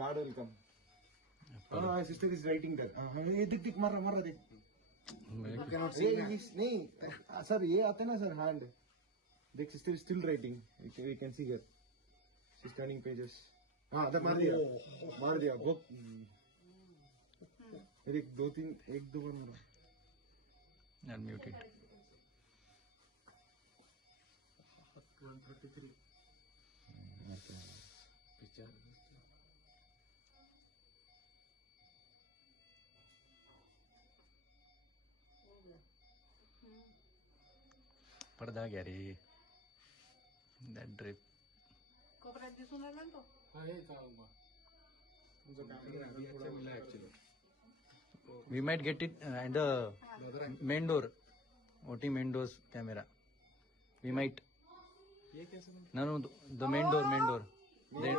God will come. My sister is writing there. Dik mara dik. You cannot see that. नहीं sir ये आते ना sir hand. Dik sister is still writing. We can see here. She's turning pages. हाँ तक मार दिया बहुत. एक दो बार मारा. Unmuted. 133. Picture. पडदा घ्या रे. That drip. कोपऱ्यात दिसून राहिला ना तो. हाँ ये था हुआ. तुमचा कॅमेरा अभी अच्छा मिला actually. We might get it at the main door. OT main door's camera. We might. ये कैसे बना? No, the main door. Then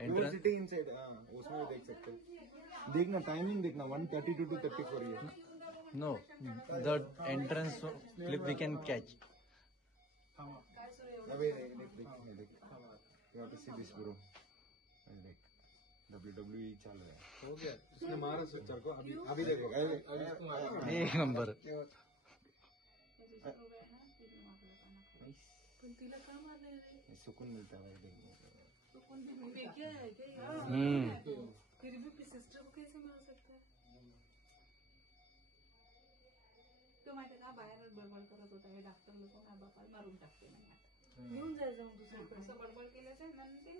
You will sit inside. उसमें भी देख सकते हो. देखना टाइमिंग देखना 1:32 to 34 ये. no, the entrance clip we can catch. अबे देख. You have to see this bro. देख. WWE चल रहा है. हो गया. उसने मारा स्विचर को अभी देखो. अभी इसको मारा. एक नंबर. पण तिला का मारले रे? सुकून मिलता है भाई देखने को. सुकून भी क्या है क्या यार? फिर भी अपनी सिस्टर को कैसे मार सकता है? तो माहिती का बाहेरच बडबड करत होता हे डॉक्टर लोक ना बापाला मारून टाकते नाही आता. घेऊन जायचं मग दुसरीकडे. असं बडबड केल्याच्या नंतर